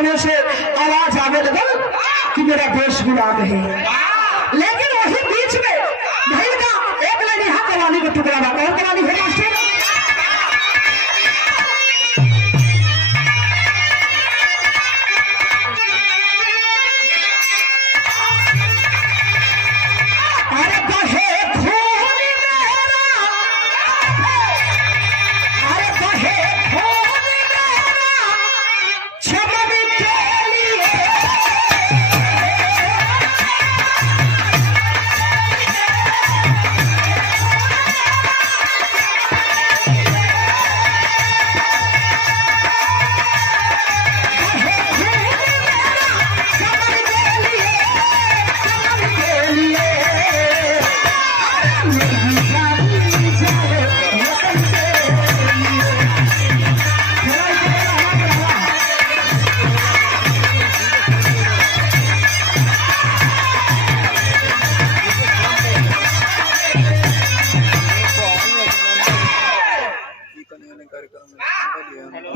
कोने से आवाज आने लगा कि मेरा देश गुलाम है। लेकिन वही बीच में भैया का एक लाइन यहाँ कवाली का टुकड़ा बात और कवाली है मास्टर।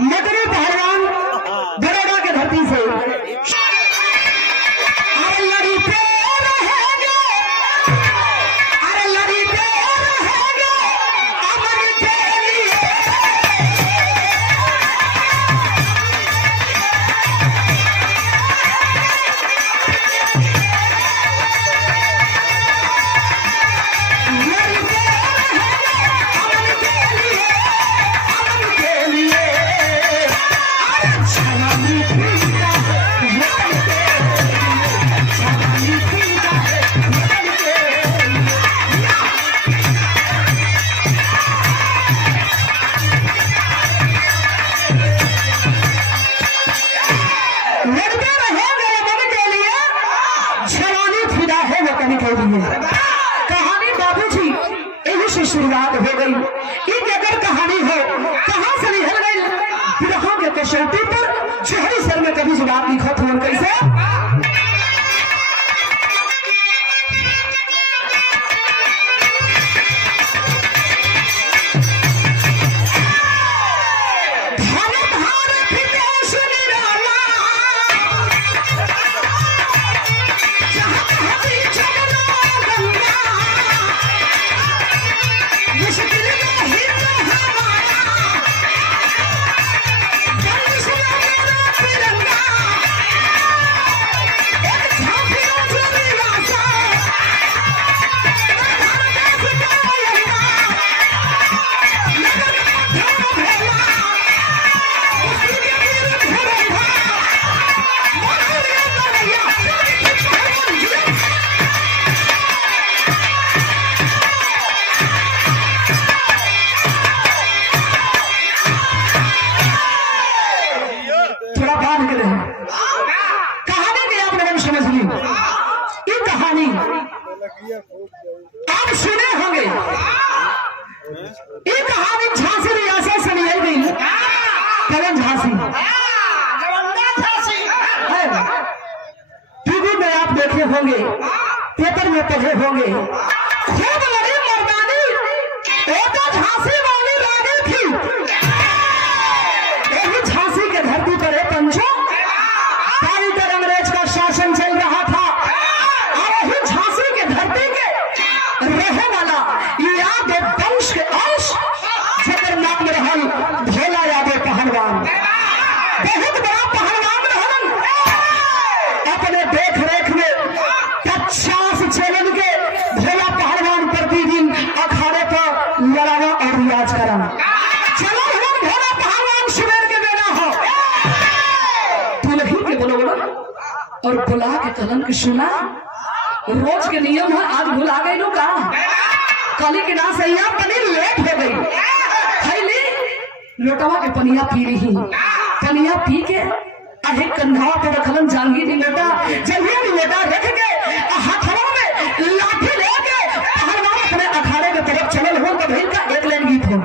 मगरी पहलवान बड़ौदा के धरती से अरे लड़ी पे रहेंगे, अरे लड़ी पे रहेंगे अमर के लिए। कहानी बाबूजी यही से शुरुआत हो गई। एक अगर कहानी हो कहां से निकल गई विरहों के कसौटी पर चेहरे सर में कभी जवाब लिखा था कैसे। आप सुने होंगे ये कहानी झांसी रियासत से ली गई। करण झांसी टीवी में आप देखे होंगे, पेपर में पढ़े होंगे, खूब बड़ी मर्दानी एक झांसी वाली रानी थी। यही झांसी के धरती पर एक पंचो कारीगर अंग्रेज का शासन चल रहा था। रहे वाला यादव वंश के अंश जकर नाम रहल भोला यादव पहलवान, बहुत बड़ा पहलवान रहन। अपने देख रेख में 50 चैनल के भोला पहलवान प्रतिदिन अखाड़े पर लड़ाना और रियाज कराना। चलो हम भोला पहलवान सुबेर के बेटा हो दुल्ही के बोलो और बुला के कलन की सुना। रोज के नियम है, आज भुला गई लो का कली के ना सही पनी लेट हो गई। खैली लोटवा के पनिया पी रही, पनिया पी के अहे कंधा पर रखलन जांगी दी लोटा जल्दी दी लोटा रख के हाथों में लाठी लेके पहलवान अपने अखाड़े की तरफ चलल हो। तो भाई का एक लाइन गीत हो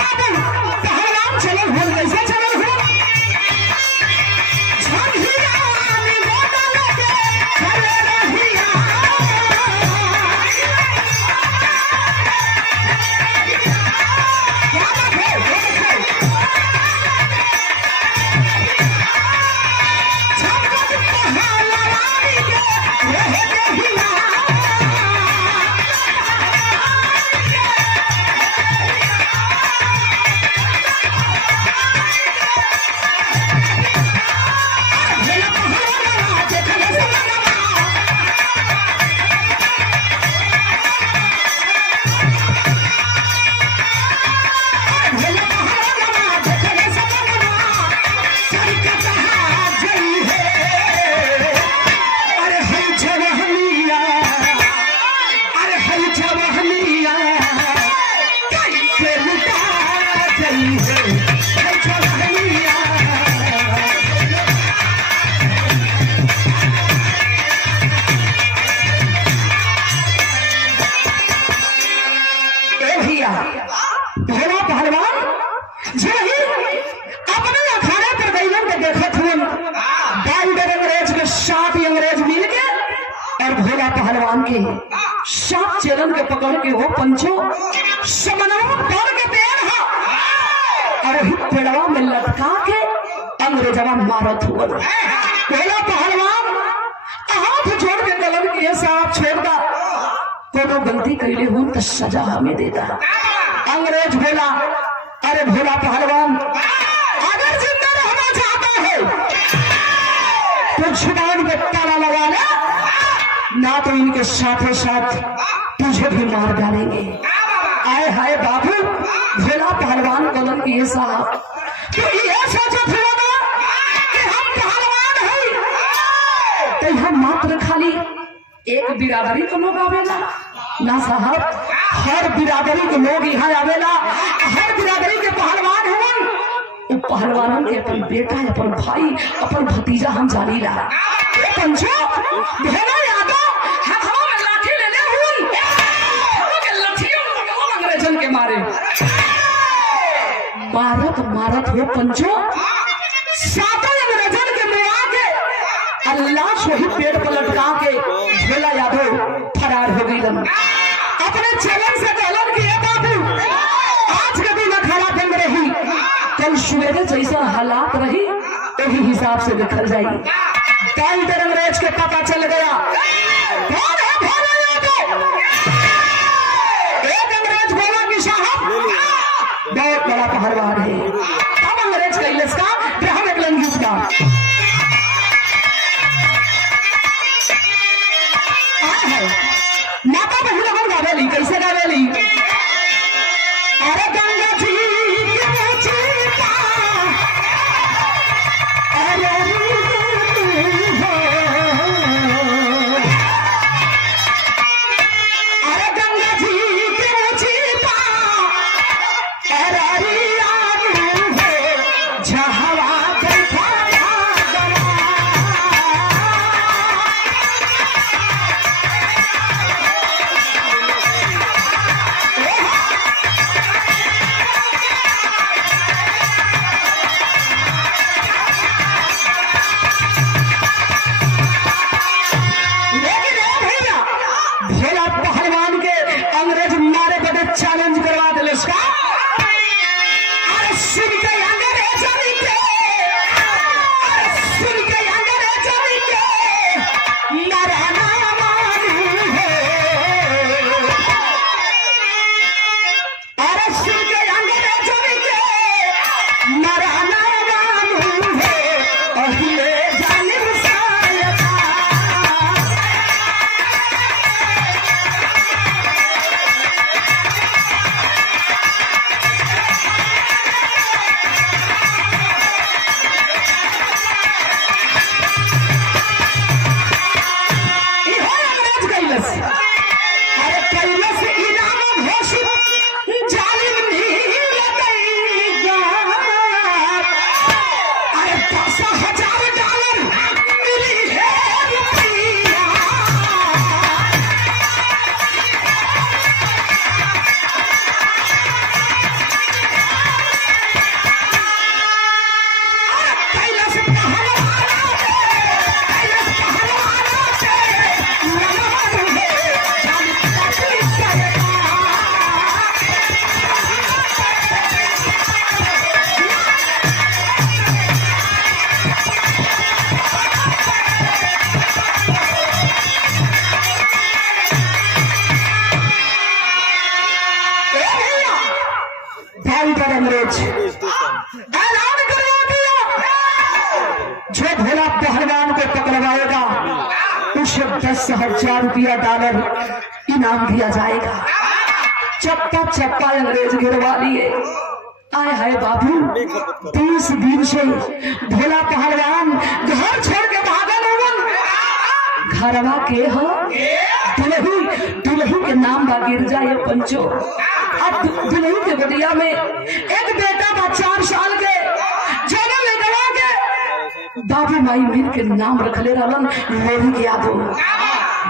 बाबू पहलवान चले हुए कैसे चले हुए झंझियानी मोटा लगे चले रहिया क्या बात है झपक पहलवानी के रहे रहिया भोला पहलवान जी अपने अखाड़े पर गईलन के देखत हुए 22 अंग्रेज के 7 अंग्रेज मिल के और भोला पहलवान के 7 चेलन के पकड़ के वो पंचो समनवा पर के पेड़ है और ही पेड़वा में लटका के अंग्रेजवा मारत हुए भोला पहलवान हाथ जोड़ के कलम किए साहब छोड़ता तो गलती कैले हूं तो सजा हमें देता अंग्रेज बोला अरे भोला पहलवान अगर जिंदा रहना चाहता है तो जुबान पे ताला लगा ले ना तो इनके साथों साथ तुझे भी मार डालेंगे आए हाय बाबू भोला पहलवान कलम किए साहब तो ये सोचा था कि हम पहलवान हैं तो हम मात्र खाली एक बिरादरी को लोग आवेला ना साहब हर बिरादरी के लोग यहाँ आवेला हर बिरादरी के पहलवान हवन वो पहलवानों के अपन बेटा अपन भाई अपन भतीजा हम जानी ला पंचो भोला यादव हाथों में लाठी ले ले हुन के लाठियों में अंग्रेजन के मारे मारत हो पंचो 7 अंग्रेजन के मुआ के अल्लाह वही पेड़ पर लटका के भोला यादव फरार हो गई अपने चलन से कहलन कि बाबू आज के दिन अखाड़ा बंद रही कल सवेरे जैसा हालात रही वही हिसाब से देखल जाएगी 22 अंग्रेज के पता चल गया कौन है भोला यादव एक अंग्रेज बोला कि साहब बहुत बड़ा पहलवान है तब अंग्रेज कही इसका हम एक लंगी का माता बहू लोग गावेली कैसे गावेली अरे गंगा जी के चीता अरे गंगा जी के चीता अरे झहवा चैलेंज करवा दिल इसका सुन के ऐलान करवा दिया, जो भोला पहलवान को पकड़वाएगा उसे 10,000 रुपया डॉलर इनाम दिया जाएगा। चप्पा चप्पा अंग्रेज गिरवा लिए। आए हाय बाबू, 30 दिन से भोला पहलवान घर छोड़ के भागा लोगन। घरवा के हो दुल्ही के नाम बा गिरजा ये पंचो। अब दुल्ही के बदिया में एक बेटा बा 4 साल के, जन्म लेगवा के बाबू माई मिल के नाम रखले रहलन रोहित यादव।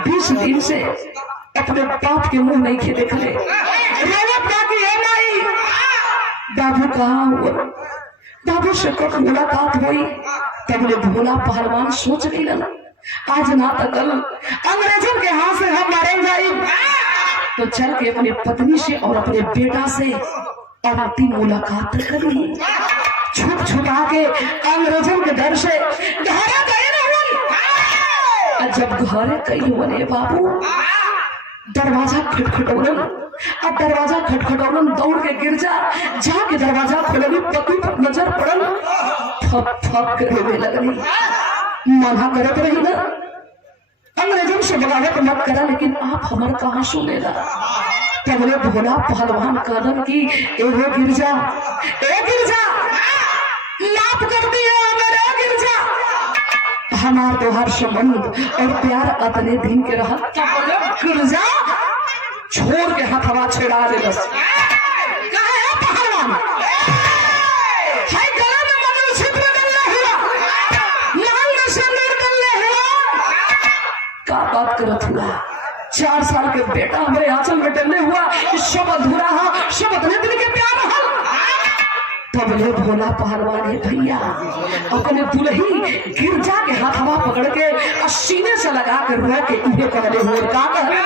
20 दिन से अपने बाप के मुंह नहीं खे देखले। रोवत बाकी है नहीं, बाबू कहाँ हुआ? बाबू से कब मुलाकात हुई? तब ले भोला पहलवान सोच गिलन, आज ना तो कल अंग्रेजों के हाथ से हम मारे जाए, तो चल के अपनी पत्नी से और अपने बेटा से अंतिम मुलाकात कर ली। छुप छुपा के अंग्रेजों के डर से घरे गए न। जब घरे कई हुए बाबू दरवाजा खटखटौलन। अब दरवाजा खटखटौलन, दौड़ के गिर जाके दरवाजा खोलनी, पति पर नजर पड़ल, फक फक रोने लगनी। मना करत रही ना, अंग्रेजों से बगावत मत करा, लेकिन आप हमार कहाँ सुनेला। तबले भोला पहलवान कदम की एगो गिरजा माफ कर दिया मेरे गिरजा। हमार तोहार संबंध और प्यार अतने दिन के रहा, गिरजा छोड़ के हथवा छेड़ा दे बस। पहलवान बात करत हुआ, 4 साल के बेटा हमारे आंचल में डरने हुआ, सब अधूरा है, सब अतने दिन के प्यार हल। तबले भोला पहलवान है भैया अपने दुल्ही गिरजा के हाथवा पकड़ के सीने से लगा कर रो के उन्हें कहले हुए का कहले,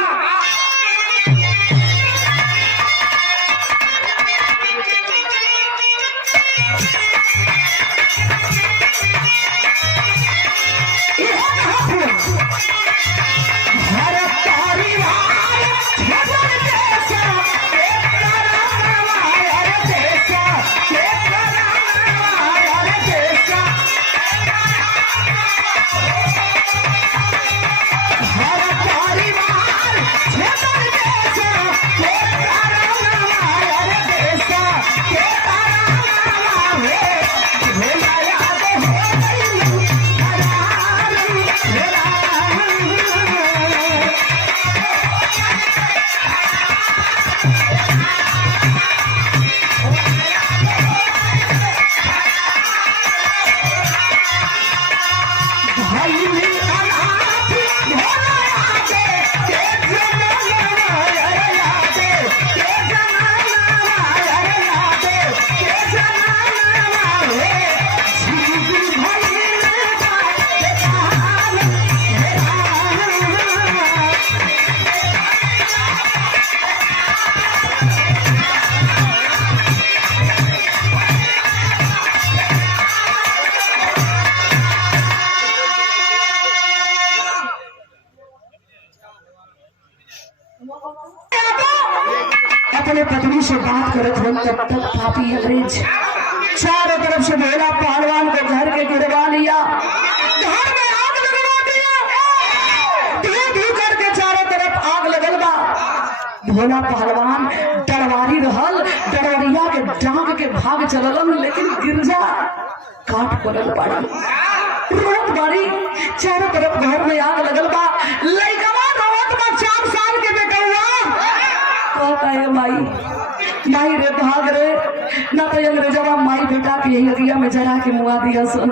अपने पत्नी से बात करत हो तब तक पापी अंग्रेज चारों तरफ से भोला पहलवान को घर के गिरवा लिया, घर में आग लगवा दिया। धू करके चारों तरफ आग लगल बा। भोला पहलवान डरवारी रहल, डरवरिया के डांग के भाग चललन, लेकिन गिरजा काट पड़ल पड़ल। रोत बाड़ी चारों तरफ घर में आग लगल बा। लइकवा रोत बा 4 साल के बेटवा माई माई रे भाग रे, ना तो अंग्रेजवा माई बेटा के यही अगिया में जरा के मुआ दिया सुन।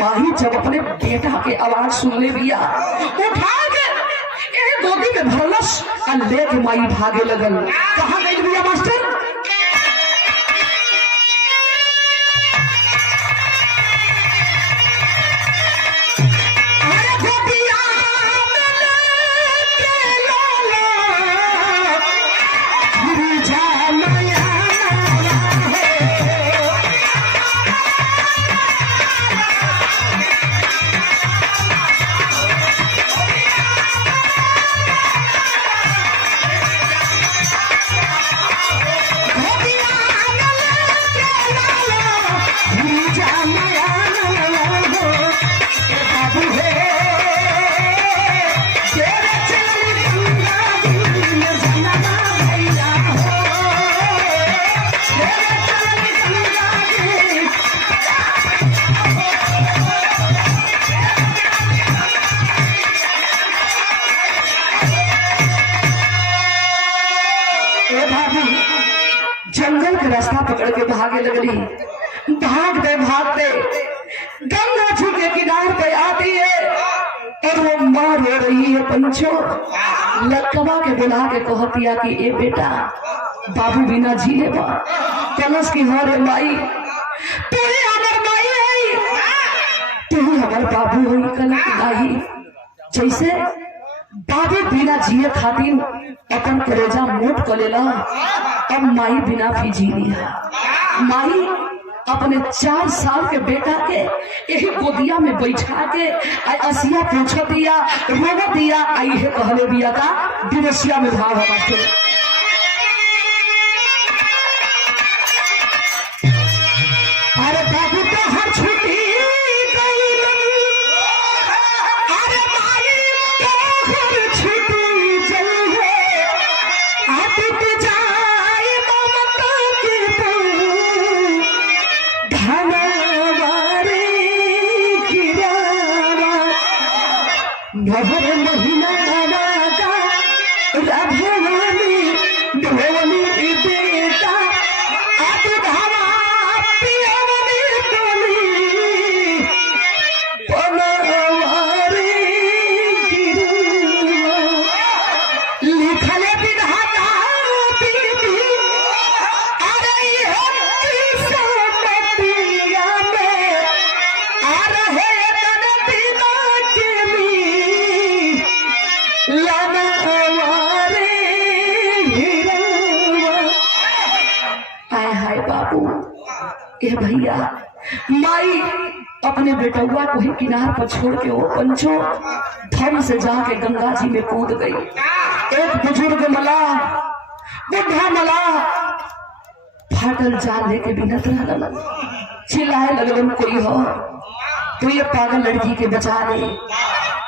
माही जब अपने बेटा के आवाज सुन ले बिया, उठा के गोदी में भरलस और लेके माई भागे लगल। कहाँ गई बिया मास्टर? भागे लगली। भागते गंगा जी के किनारे पे आती है और वो माँ रो रही है। पंचो लड़कवा के बुला के कहतिया कि ए बेटा बाबू बिना जीले बा। कलश की हरे माई तू ही हमार माई है, तू ही हमार बाबू हुई। कलश माई जैसे बाबू बिना जिए खातिर अपन कलेजा मोट कर लेला, अब माई बिना भी जी लिया। माई अपने 4 साल के बेटा के यही गोदिया में बैठा के असिया पूछ दिया, रो दिया। आई है कहले बिया का दिवसिया में भाव हमारे अरे बाबू तो हर छुट्टी गई, अरे माई तो हर छुट्टी चली है। आती तो जाए ममता की धनवारे गिरावा नहर महीना का राघवानी ढोली बेटा आती धावा पियावनी टोली पनवारे गिरावा लिखल विधाता दीदी अरे ये समतिया में आ रहे गणतिना के मी लनवारे गिरावा। हाय हाय बाबू ए भैया माई अपने बेटुआ को ही किनार पर छोड़ के वो पंचो धम से जाके गंगा जी में कूद गई। एक बुजुर्ग मलाह बुढ़ा मलाह फाटल जाल लेके बिनत रहलन, चिल्लाए लगलन कोई हो तो ये पागल लड़की के बचा ले।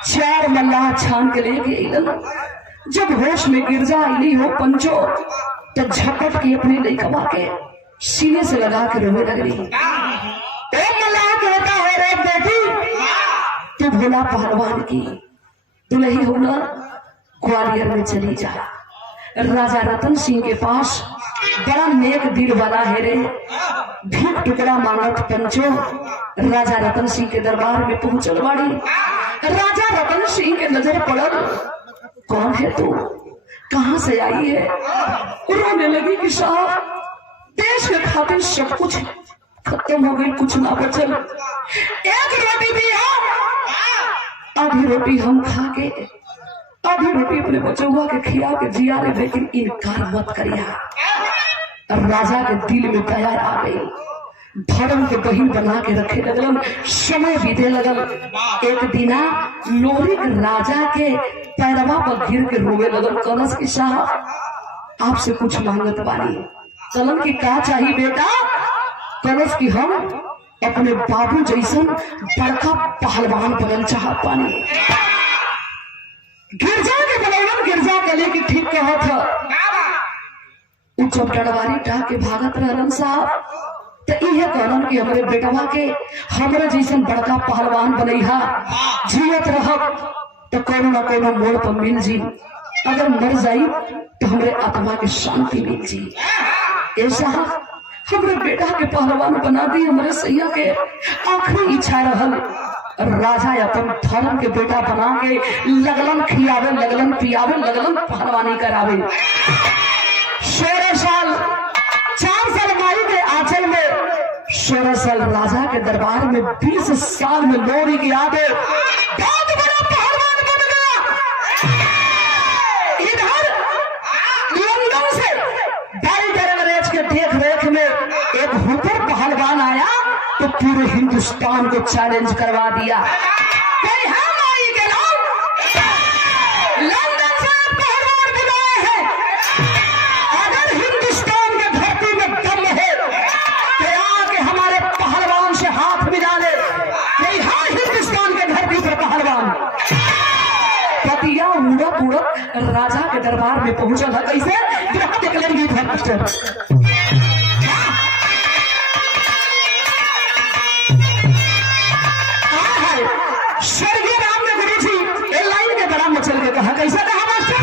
4 मल्लाह छान के लेके अइलन। जब होश में गिर जाए हो पंचो तो झपट के अपने लइकवा के सीने से लगा के रोने लगली। ओ मल्लाह कहता है रे बेटी तू भोला पहलवान की दुल्ही हो ना, ग्वालियर में चली जा। राजा रतन सिंह के पास बड़ा नेक दिल वाला है रे। भीख टुकड़ा मांगत पंचो राजा रतन सिंह के दरबार में पहुंचल बाड़ी। राजा रतन सिंह के नजर पड़ल, कौन है तू, कहां से आई है। रोने लगी कि साहब देश के खातिर सब कुछ खत्म हो गई, कुछ ना बचल। एक रोटी दिया, आधी रोटी हम खा के आधी रोटी अपने बचुआ के खिया के जिया ले, लेकिन इनकार मत करिया। राजा के दिल में दया आ गई, धर्म के बहिन बना के रखे लगलन। समय बीते लगल। एक दिना लोरी राजा के पैरवा पर गिर के रोवे लगल। कलश की साहब आपसे कुछ मांगत बानी। कलम की का चाहिए बेटा। कलश की हम अपने बाबू जैसन बड़का पहलवान बनल चाहत पानी। गिरजा के बनौलन, गिरजा कले की ठीक कहत है। जब डरवारी टा के भागत रहलन साहब तो यह कहलन कि हमारे बेटवा के हमारे जैसन बड़का पहलवान बनैहा, जियत रहब तो कोनो ना कोनो मोड़ पर मिल जी, अगर मर जाई तो हमारे आत्मा की शांति मिल जी। ऐसा हमारे बेटा के पहलवान बना दी। हमारे सैया के आखिरी इच्छा रहल। राजा अपन धर्म के बेटा बना के लगलन खियावे, लगलन पियावे, लगलन पहलवानी करावे। 16 साल 4 साल माई के आंचल में, 16 साल राजा के दरबार में, 20 साल में लोरी की यादें बहुत बड़ा पहलवान बन गया। इधर लंदन से अंग्रेज के देख रेख में एक हुपर पहलवान आया तो पूरे हिंदुस्तान को चैलेंज करवा दिया। लंदन से पहलवान बुलाए हैं, अगर हिंदुस्तान के धरती में दम है तो आके हमारे पहलवान से हाथ मिला ले। हाँ हिंदुस्तान के धरती पर पहलवान पतिया उड़त उड़त राजा के दरबार में पहुंचल है। कैसे देख लेंगे मास्टर। स्वर्गीय राम ने गुरु जी लाइन के बड़ा मचल के कहा, कैसा कहा मास्टर।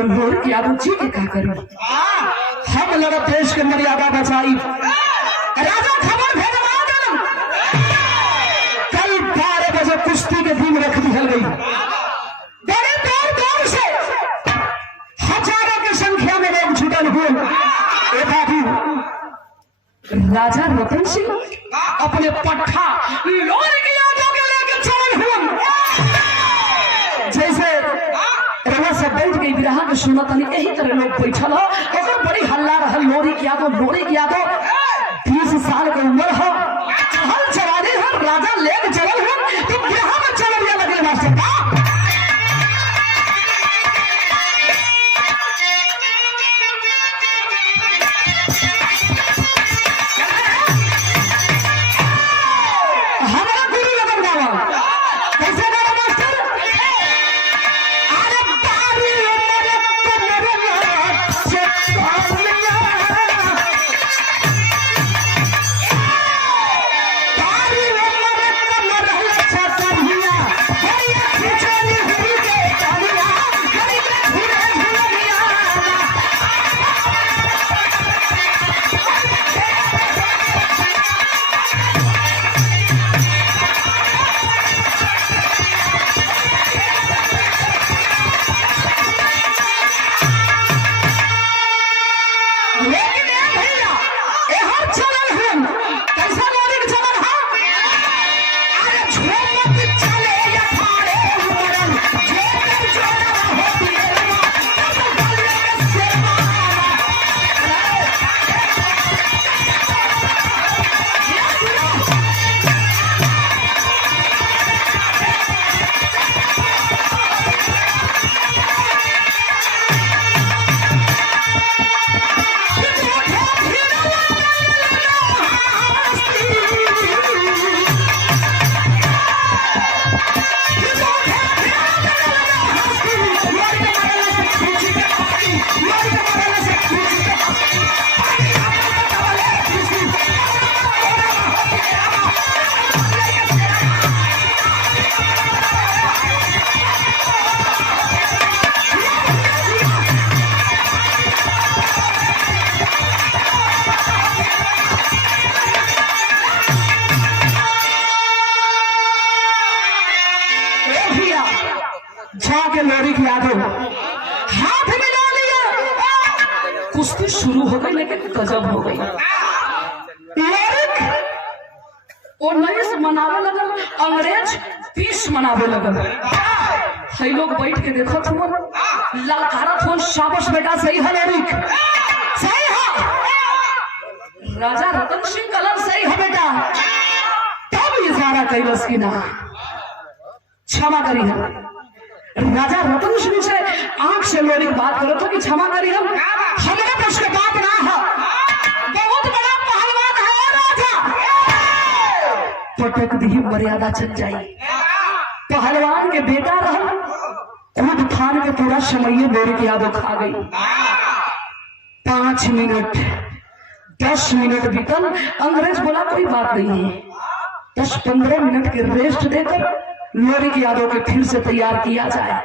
तो लोरी की यादव जी के क्या करी? हम लड़ देश के मर्यादा बचाई। राजा खबर भेजवा देलन, कल 12 बजे कुश्ती के दिन रख दी गई। बड़े दूर दूर से हजारों की संख्या में लोग जुटल हुए। राजा रतन सिंह अपने पट्टा लोरी की यादव के लेकर चल हुए। जैसे रवा सब बैठ गई विराह के सुना तनी यही तरह लोग बैठल हो। अगर बड़ी हल्ला रहल लोरी की यादव 30 साल के उम्र हो, हल चलाने हो, राजा लेके चलल हो तो विराह में चल दिया लगे मास्टर का। जाके लोरी की यादव हाथ मिला लिया। कुश्ती शुरू हो गई लेकिन गजब हो गई। और नए मनावे लगल, अंग्रेज 30 मनावे लगल। सही लोग बैठ के देखो तुम ललकारत हो, शाबाश बेटा सही है लोरी, सही है। राजा रतन सिंह कलर सही है बेटा। तब इशारा कैलस की ना क्षमा करी है। राजा रतन सिंह से आंख से लोरी बात करो तो कि क्षमा करी हम, हमारे बस की बात ना है। बहुत बड़ा पहलवान है राजा, पटक दी मर्यादा चल जाई। पहलवान के बेटा रहा, कूद फान के पूरा समय लोरी की यादव खा गई। 5 मिनट 10 मिनट बीतल। अंग्रेज बोला कोई बात नहीं है, 10-15 मिनट की रेस्ट देकर लोरी की यादव के फिर से तैयार किया जाए।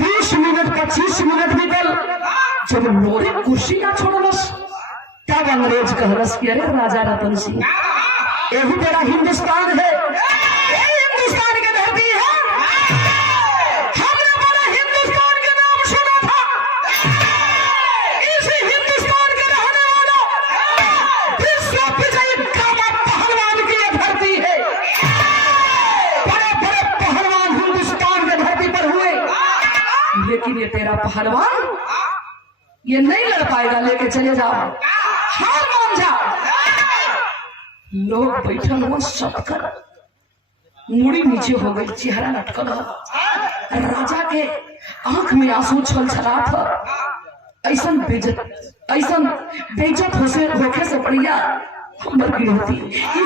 20 मिनट 25 मिनट बीतल। जब लोरी कुर्सी ना छोड़लस तब अंग्रेज कहलस कि अरे राजा रतन सिंह यही तेरा हिंदुस्तान है, यही हिंदुस्तान की धरती है। हमने बड़ा हिंदुस्तान के नाम सुना था, इसी हिंदुस्तान के रहने वालों विश्व विजयी कामा पहलवान की यह धरती है। बड़े बड़े पहलवान हिंदुस्तान के धरती पर हुए, लेकिन ये तेरा पहलवान ये नहीं लड़ पाएगा, लेके चले जाओ, हार मान जाओ। लोग बैठल हो, सबकर मुड़ी नीचे हो गई, चेहरा लटकल हो। राजा के आंख में आंसू छलछलात हो। ऐसा बेइज्जत होके से बढ़िया हमर की होती।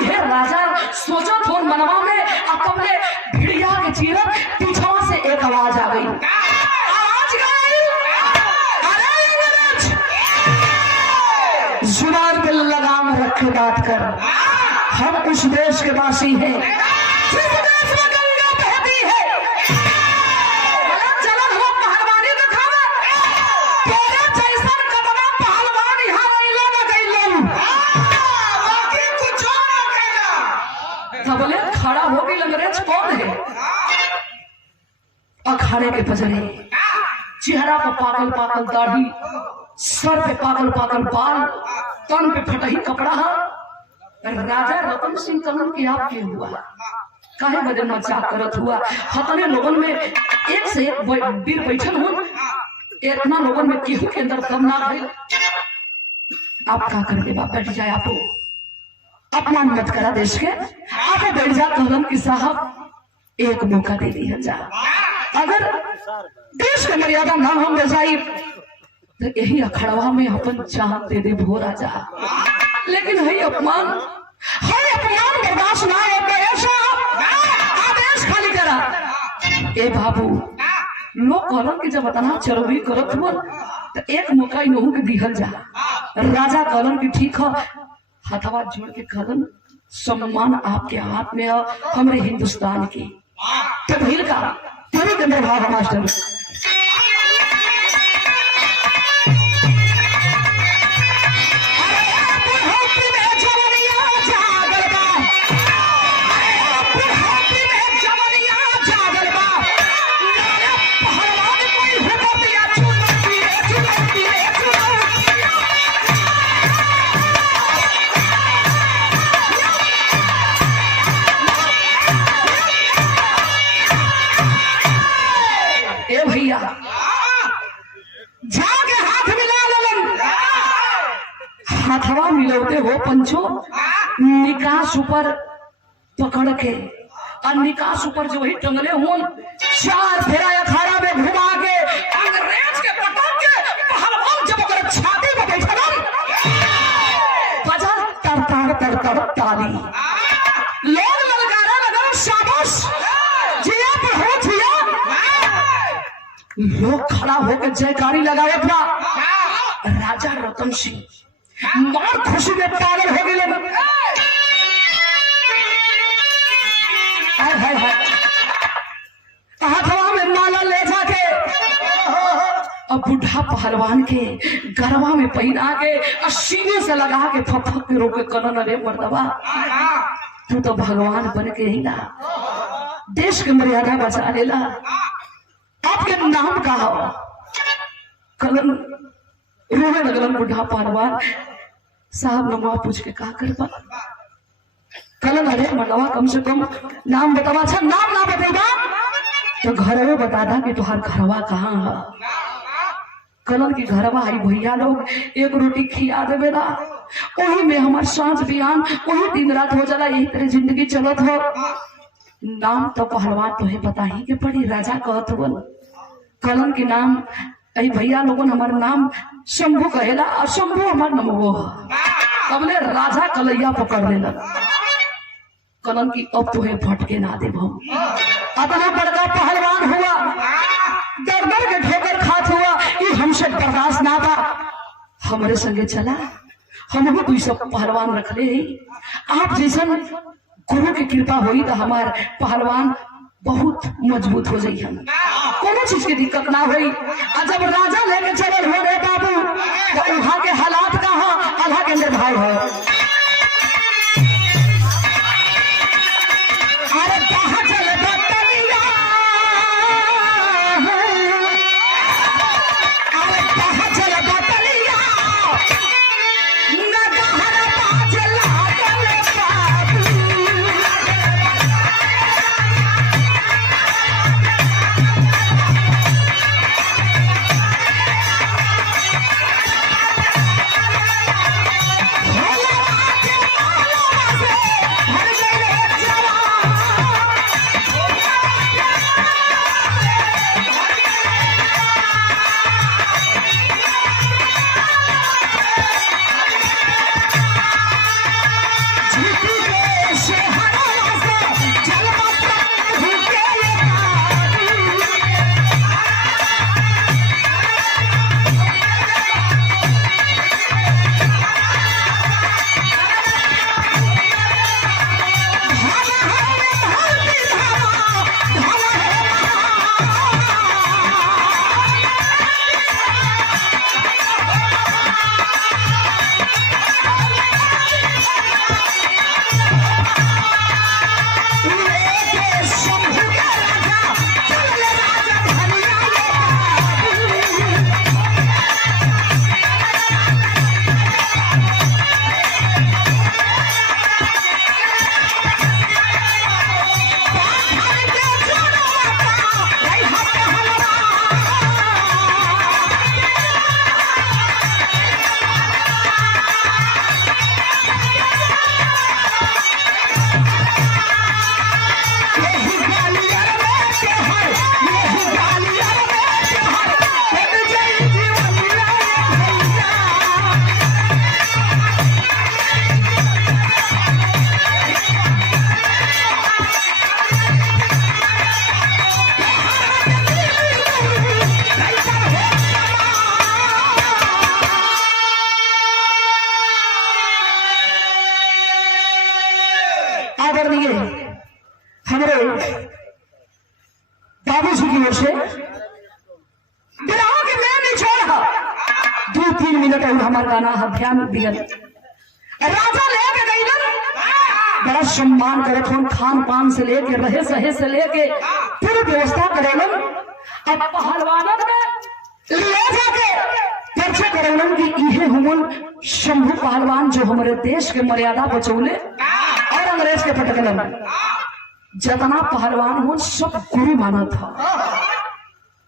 ये राजा सोचत हो मनवा में, अपने भिड़िया के चीरत पीछवा से एक आवाज आ गई। जुबान पे लगाम रखे बात कर, हम उस देश के वासी हैं जिस देश में गंगा बहती है। चलन हो पहलवानी दिखावे, अखाड़े के पजरे, चेहरा पर पागल पागल दाढ़ी, सर पे पागल पागल बाल, तन पे फटही कपड़ा। राजा रतन सिंह कलन के आप के हुआ काहे बदन मजाक करत हुआ। हतने लोगन में एक से एक वीर बैठल हो, इतना लोगन में केहू के अंदर कम ना भइल। आप का कर दे बैठ जाए, आपो अपमान मत करा देश के, आप बैठ जा। कलन की साहब एक मौका दे दिया जा, अगर देश के मर्यादा ना हम बजाई तो यही अखड़वा में अपन जान दे दे भो राजा। लेकिन है अपमान बर्दाश्त ना हो आदेश खाली करा। ए बाबू लोग कलन के जब इतना चरबी करत हुआ तो एक मौका ही नहू के दिहल जा। राजा कलन की ठीक है, हथवा जोड़ के कलन सम्मान आपके हाथ में है, हमारे हिंदुस्तान की। तो भील का तेरे के अंदर भाव मास्टर जाके हाथ मिला लेलन। हाथवा मिलौते हो पंचो निकास ऊपर पकड़ के, और निकास ऊपर जो ही टंगले हो, चार फेरा अखाड़ा में घुमा के अंग्रेज के पटक के पहलवान जब अगर छाती में बैठलन बजा तर ताली, लोग ललकारा लगा शाबाश जिया पर हो जिया। लोग खड़ा होकर जयकारी लगाए था। राजा रतन सिंह मार खुशी में पागल हो गए। हाथवा में माला ले जाके अब बुढ़ा पहलवान के गरबा में पहना के और सीने से लगा के फफक के रोके कलन, अरे मर्दबा तू तो भगवान बन के ही ना देश की मर्यादा बचा लेला। आपके नाम का हो? कलन रोने लगलन बुढ़ा पहलवान। साहब नमवा पूछ के कहा कर पा कलन, अरे मनवा कम से कम नाम बतावा। अच्छा नाम ना बतेगा तो घर में बता दा कि तुहार घरवा कहाँ है। कलन की घरवा आई भैया लोग एक रोटी खिया देवे ना, वही में हमार सांझ बिहान वही दिन रात हो जाला, यही तरह जिंदगी चलत हो। नाम तो पहलवान तुम्हें बता ही के पड़ी, राजा कहत हो। कलन के नाम अई भैया लोगन हमार नाम शंभू कहेला, और शंभू हमार नमवो हमने राजा कलैया पकड़ लेला। कलन की अब तुम्हें भटके ना दे हम, अपना बड़का पहलवान हुआ, दर दर के ठोकर खात हुआ, ये हमसे बर्दाश्त ना था। हमारे संगे चला, हम कोई सब पहलवान रख ले। आप जैसन गुरु की कृपा हुई तो हमार पहलवान बहुत मजबूत हो जाइए, कोनो चीज की दिक्कत ना हुई। और जब राजा लेके चल हो रे बाबू तो वहां के हालात का हो, अल्लाह के अंदर भाव है। अरे कहाँ चले बतलिया, अरे कहाँ चले बतलिया, न कहर बाज लागल बाबू। भोला 3 मिनट और हमार गाना ध्यान दियल। राजा लेके गईलन, बड़ा सम्मान करत होन, खान पान से लेके रहे सहे से लेके पूरी व्यवस्था करेलन। अब पहलवानन में ले जाके परिचय करेलन कि इहे हुमन शंभू पहलवान जो हमारे देश के मर्यादा बचौले और अंग्रेज के पटकलन। जितना पहलवान हो सब गुरु माना था।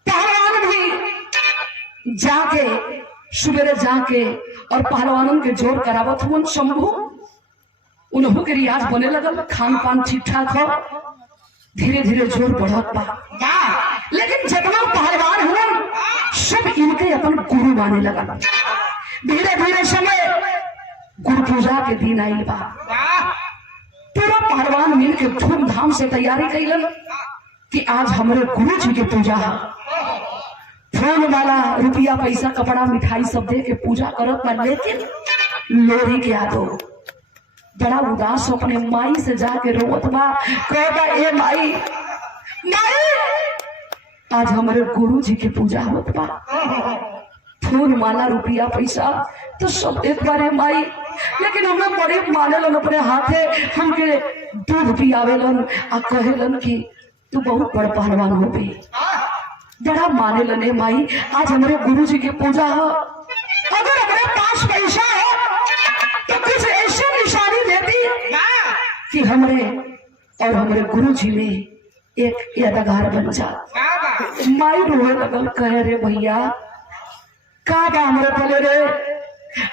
पहलवान भी जाके सुबेरे जाके और पहलवानों के जोर करावत हुन शंभू। उन्हों के रियाज बने लगल, खान पान ठीक ठाक हो, धीरे धीरे जोर बढ़त बा। लेकिन जितना पहलवान हुन सब इनके अपन गुरु माने लगल। धीरे धीरे समय गुरु पूजा के दिन आइल बा। पूरा पहलवान मिल के धूमधाम से तैयारी कैलन कि आज हमारे गुरु जी की पूजा है। फूल माला रुपया पैसा कपड़ा मिठाई सब दे के पूजा करत बा। लेकिन लोरी के यादो बड़ा उदास अपने माई से जाके रोवत बा, कहता ए माई, माई आज हमारे गुरु जी की पूजा होत बा। फूल माला रुपया पैसा तो सब एक बारे माई, लेकिन हमें बड़े मानेलन अपने हाथे हमके दूध पियावेलन आ कहेलन कि तू बहुत बड़ा पहलवान हो भी। बड़ा मानेलन है माई, आज हमारे गुरु जी की पूजा हो, अगर हमारे पास पैसा है तो कुछ ऐसी निशानी दे दी कि हमारे और हमारे गुरु जी में एक यादगार बन जा। माई रोए लगल, कहे रे भैया का बा हमारे पले रे,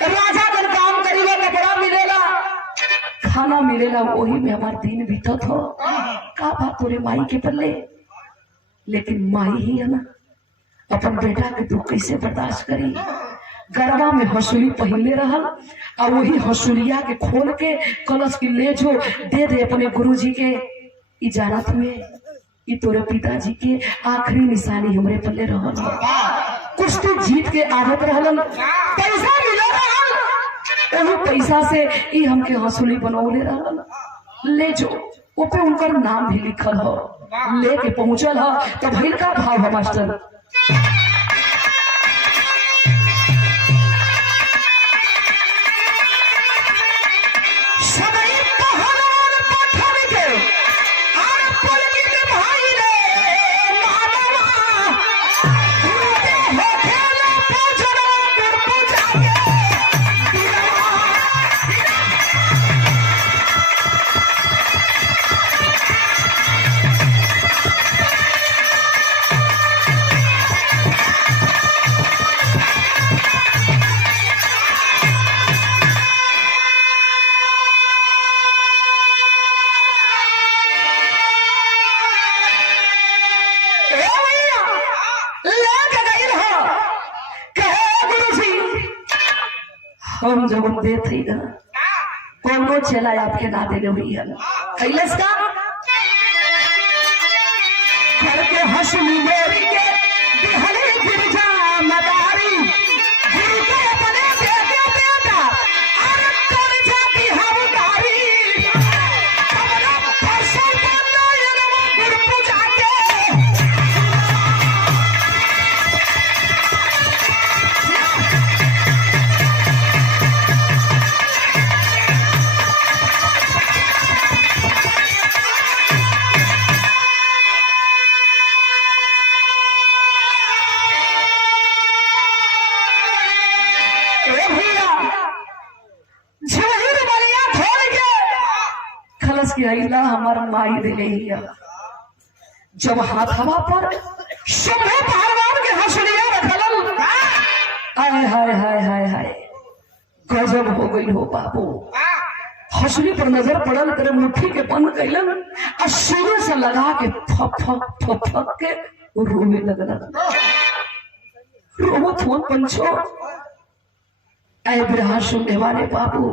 राजा कर काम करेगा, कपड़ा मिलेगा, खाना मिलेगा, वही में हमारे दिन बीतत हो। का बात तोरे माई के पल्ले, लेकिन माई ही है ना, अपन बेटा के दुख कैसे बर्दाश्त करी। गरबा में हंसुली पहले रहल और वही हंसुलिया के खोल के कलश की ले जो दे दे अपने गुरु जी के इजाजत में। ये तोरे पिताजी के आखिरी निशानी हमरे पल्ले रहल। कुश्ती जीत के आदत रहलन, पैसा मिला रहल, वही पैसा से ही हमके हंसुली बनौले रहल। ले जो वो पे उनका नाम भी लिखल हो, लेके पहुंचल हो तो भइल का भाव है मास्टर। हम जब देते ना कोनो चला आपके ना देने हुई है कैलस का करके हंसली मेरी के बिहले फिर जा मदारी गुरु के अपने बेटे बेटा और कर जाती हवदारी हमारा फसल बंदा ये गुरु पूजा के किया हमार माई दिले हिया। जब हाथ हवा पर शंभू पहलवान के हंसुलिया रखलन, हाय हाय हाय हाय हाय गजब हो गई हो बाबू। हंसुली पर नजर पड़ल, तेरे मुट्ठी के बंद कैलन और सीने से लगा के फक फक फक फक के रोने लगल। रोवत हुआ पंचो, ऐ बिरहा सुनने वाले बाबू,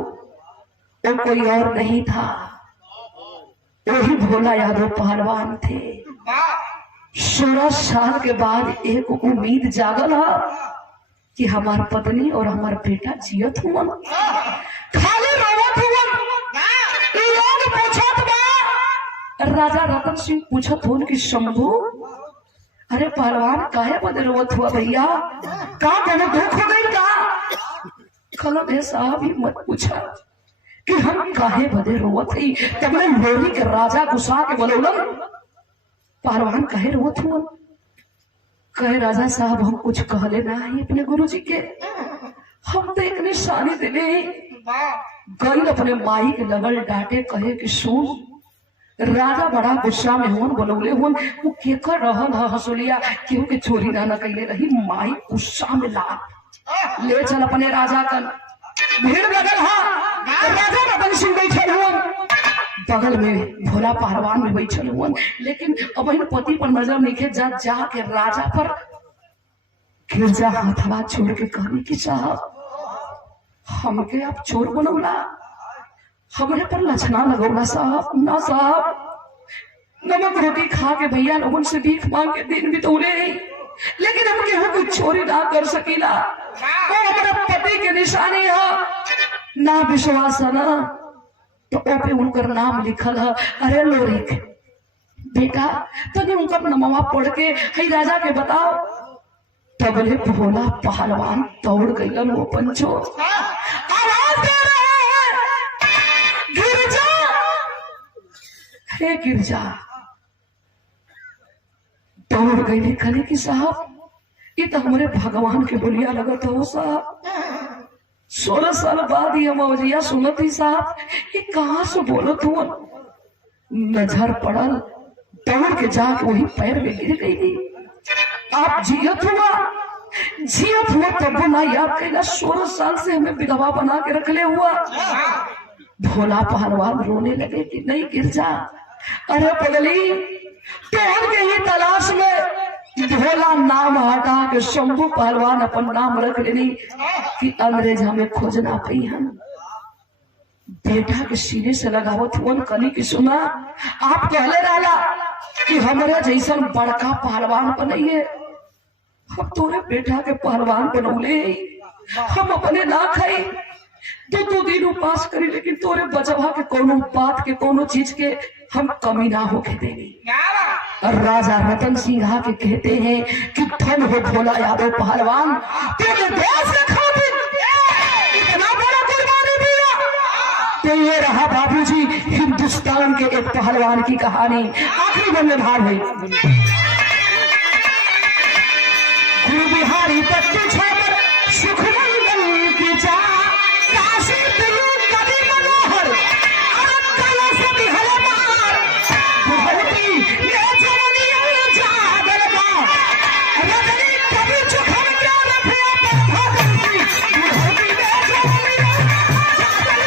वो कोई और नहीं था, वही भोला यादव पहलवान थे। 16 साल के बाद एक उम्मीद जागल है कि हमार पत्नी और हमार बेटा जियत हुआ, खाली रोवत हुआ। लोग पूछत बा, राजा रतन सिंह पूछत हुन कि शंभू अरे पहलवान काहे बदे रोवत हुआ भैया, का कोनो दुख हो गई का? कलम है साहब ही मत पूछा कि हम काहे बदे रोवत ही तब मैं लोरी के राजा गुस्सा के बोलौलन पहलवान कहे रोवत हुआ कहे राजा साहब हम कुछ कहले ना ही अपने गुरुजी के हम तो एक निशानी देने गल अपने माई के लगल डांटे कहे कि सुन राजा बड़ा गुस्सा में होन बोलौले होन वो केकर रहल हसुलिया केहू के चोरी ना कैले रही माई गुस्सा में ला ले चल अपने राजा कन भीड़ लगल हा राजा रतन सिंह बैठल हुन बगल में भोला पहलवान में बैठल हुन लेकिन अब इन पति पर नजर नहीं जा के राजा पर गिरजा हाथवा छोड़ के कहनी कि साहब हमके आप चोर बनौला हमरे पर लछना लगौला साहब ना साहब नमक रोटी खा के भैया लोगों से भीख मांग के दिन बितौले नहीं लेकिन हम केहू की चोरी ना कर सकीला वो हमारे पति के निशानी है ना विश्वास है ना तो ओपे उनकर नाम लिखल है अरे लोरिक बेटा तने उनका नमवा पढ़ के हे राजा के बताओ तबले भोला पहलवान दौड़ गइलन वो पंचो आवाज दे रहे गिरजा हे गिरजा दौड़ गई खले की साहब ये तो हमारे भगवान के बोलिया लगत हो साहब 16 साल बाद ये मौजिया सुनत ही साहब ये कहाँ से बोलो तू नजर पड़ल दौड़ के जाके वही पैर में गिर गई आप जियत हुआ तब ना याद कैला 16 साल से हमें विधवा बना के रख ले हुआ भोला पहलवान रोने लगे कि नहीं गिर जा अरे पगली तोड़ के ही तलाश में भोला नाम हटा के शंभू पहलवान अपन नाम रख लेनी कि अंग्रेज हमें खोजना पई हम बेटा के सीने से लगावत हुआ कली की सुना आप कहले रहला कि हमारे जैसा बड़का पहलवान बनाइए हम तोरे बेटा के पहलवान बनौले हम अपने ना खाई दो दिन उपास करी लेकिन तोरे बचवा के कोनो बात के कोनो चीज के हम कमी ना होके देंगे राजा रतन सिंह के कहते हैं कि धन हो भोला यादव पहलवान तेरे देश के खातिर इतना बड़ा कुर्बानी दिया तो ये रहा बाबूजी हिंदुस्तान के एक पहलवान की कहानी आखिरी में भाग हुई गुरु बिहारी पट्टू छापर सुखमंगल की जा काशी दिलू कवि मनोहर अरक्कल सभी हलमार बुहती ये जवनिया जागल बा रगड़ी कवि चुखम क्या रखे पर भगती बुहती ये जवनिया जागल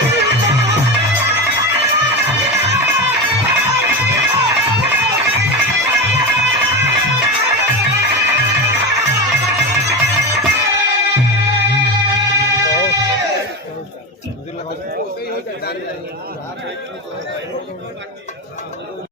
मुझे लगा